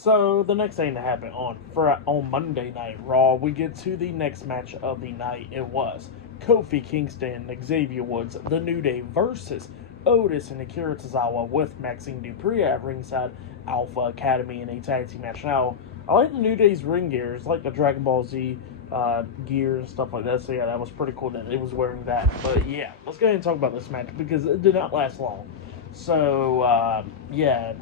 So the next thing that happened on Monday Night Raw, we get to the next match of the night. It was Kofi Kingston, Xavier Woods, The New Day versus Otis and Akira Tozawa with Maxxine Dupri at ringside, Alpha Academy in a tag team match. Now, I like the New Day's ring gear. It's like the Dragon Ball Z gear and stuff like that. So yeah, that was pretty cool that it was wearing that. But yeah, let's go ahead and talk about this match because it did not last long. So yeah,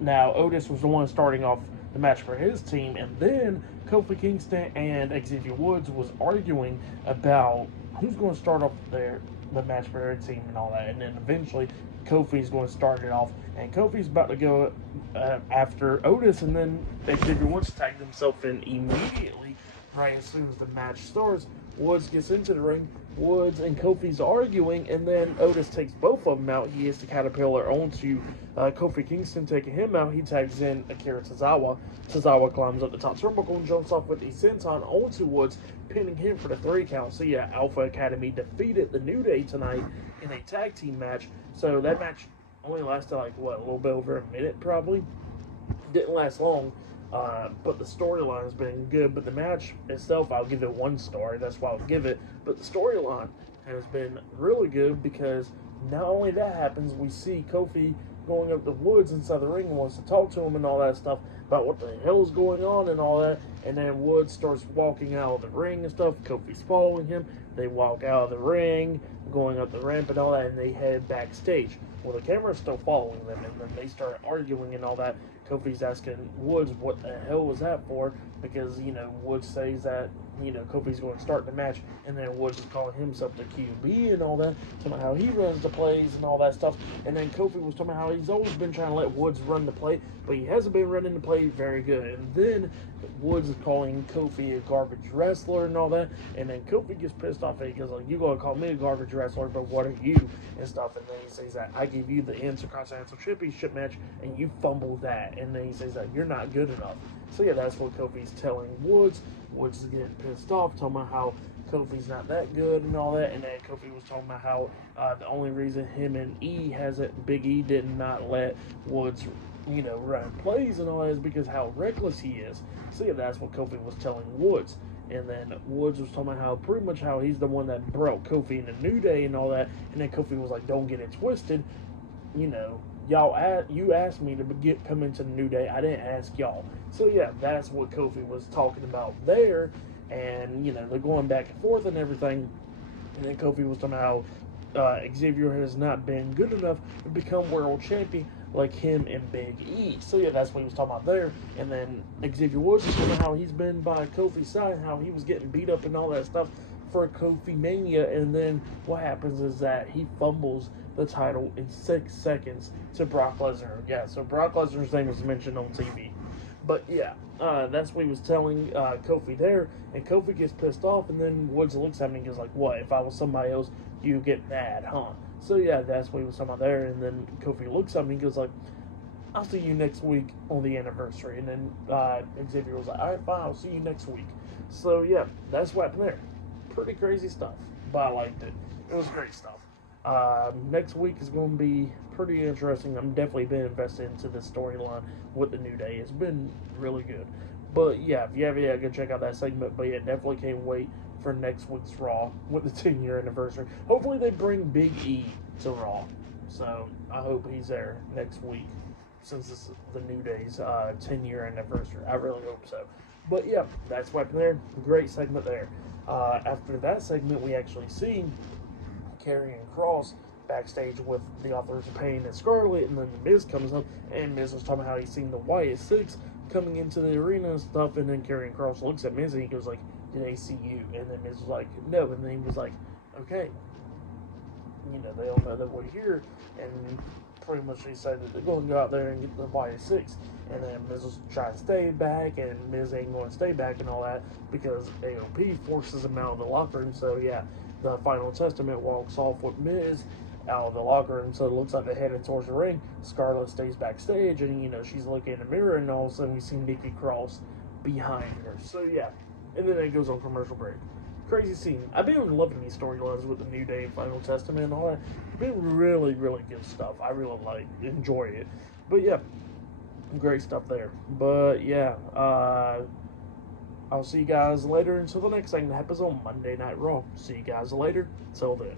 now Otis was the one starting off the match for his team, and then Kofi Kingston and Xavier Woods was arguing about who's going to start off the match for their team and all that, and then eventually Kofi's going to start it off, and Kofi's about to go after Otis, and then Xavier Woods tagged himself in immediately right as soon as the match starts. Woods gets into the ring. Woods and Kofi's arguing, and then Otis takes both of them out. He hits the caterpillar onto Kofi Kingston, taking him out. He tags in Akira Tozawa. Tozawa climbs up the top turnbuckle and jumps off with the senton onto Woods, pinning him for the 3 count. So yeah, Alpha Academy defeated the New Day tonight in a tag team match. So that match only lasted like, what, a little bit over a minute probably? Didn't last long. But the storyline's been good. But the match itself, I'll give it 1 star. That's why I'll give it. But the storyline has been really good because not only that happens, we see Kofi going up the Woods inside the ring and wants to talk to him and all that stuff about what the hell is going on and all that. And then Woods starts walking out of the ring and stuff. Kofi's following him. They walk out of the ring, going up the ramp and all that, and they head backstage. Well, the camera's still following them, and then they start arguing and all that. Kofi's asking Woods what the hell was that for, because, Woods says that, Kofi's going to start the match, and then Woods is calling himself the QB and all that, talking about how he runs the plays and all that stuff, and then Kofi was talking about how he's always been trying to let Woods run the play, but he hasn't been running the play very good, and then Woods is calling Kofi a garbage wrestler and all that, and then Kofi gets pissed off and he goes like, you gonna call me a garbage wrestler, but what are you, and stuff, and then he says that I gave you the Intercontinental Championship match, and you fumbled that, and then he says that you're not good enough. So yeah, that's what Kofi's telling Woods. Woods is getting pissed off, talking about how Kofi's not that good and all that, and then Kofi was talking about how the only reason him and Big E did not let Woods, run plays and all that is because how reckless he is. So yeah, that's what Kofi was telling Woods. And then Woods was talking about how he's the one that brought Kofi in the New Day and all that, and then Kofi was like, don't get it twisted, you asked me to come into the New Day. I didn't ask y'all. So yeah, that's what Kofi was talking about there. And they're going back and forth and everything. And then Kofi was talking about how Xavier has not been good enough to become world champion like him and Big E. So yeah, that's what he was talking about there. And then Xavier Woods was talking about how he's been by Kofi's side, how he was getting beat up and all that stuff for Kofi Mania. And then what happens is that he fumbles the title in 6 seconds to Brock Lesnar. Yeah, so Brock Lesnar's name was mentioned on TV. But yeah, that's what he was telling Kofi there, and Kofi gets pissed off, and then Woods looks at me and goes like, what, if I was somebody else, you get mad, huh? So yeah, that's what he was talking about there, and then Kofi looks at me and goes like, I'll see you next week on the anniversary, and then Xavier was like, alright, fine, I'll see you next week. So yeah, that's what happened there. Pretty crazy stuff, but I liked it. It was great stuff. Next week is going to be pretty interesting. I'm definitely been invested into this storyline with the New Day. It's been really good. But yeah, if you have go check out that segment. But yeah, definitely can't wait for next week's Raw with the 10-year anniversary. Hopefully they bring Big E to Raw. So I hope he's there next week since this is the New Day's 10-year anniversary. I really hope so. But yeah, that's what happened there. Great segment there. After that segment, we actually see Karrion Kross backstage with the Authors of Pain and Scarlett, and then the Miz comes up, and Miz was talking about how he's seen the Wyatt 6 coming into the arena and stuff, and then Karrion Kross looks at Miz and he goes like, did they see you? And then Miz was like, no, and then he was like, okay, they all know that we're here, and pretty much they said that they're going to go out there and get the Wyatt 6, and then Miz was trying to stay back, and Miz ain't going to stay back and all that, because AOP forces him out of the locker room. So yeah, the Final Testament walks off with Miz out of the locker room, so it looks like they're headed towards the ring. Scarlett stays backstage, and she's looking in the mirror, and all of a sudden we see Nikki Cross behind her. So yeah, and then it goes on commercial break. Crazy scene. I've been loving these storylines with the New Day, Final Testament, and all that. It's been really, really good stuff. I really enjoy it. But yeah, Great stuff there. But yeah, I'll see you guys later until the next thing that happens on Monday Night Raw. See you guys later. Till then.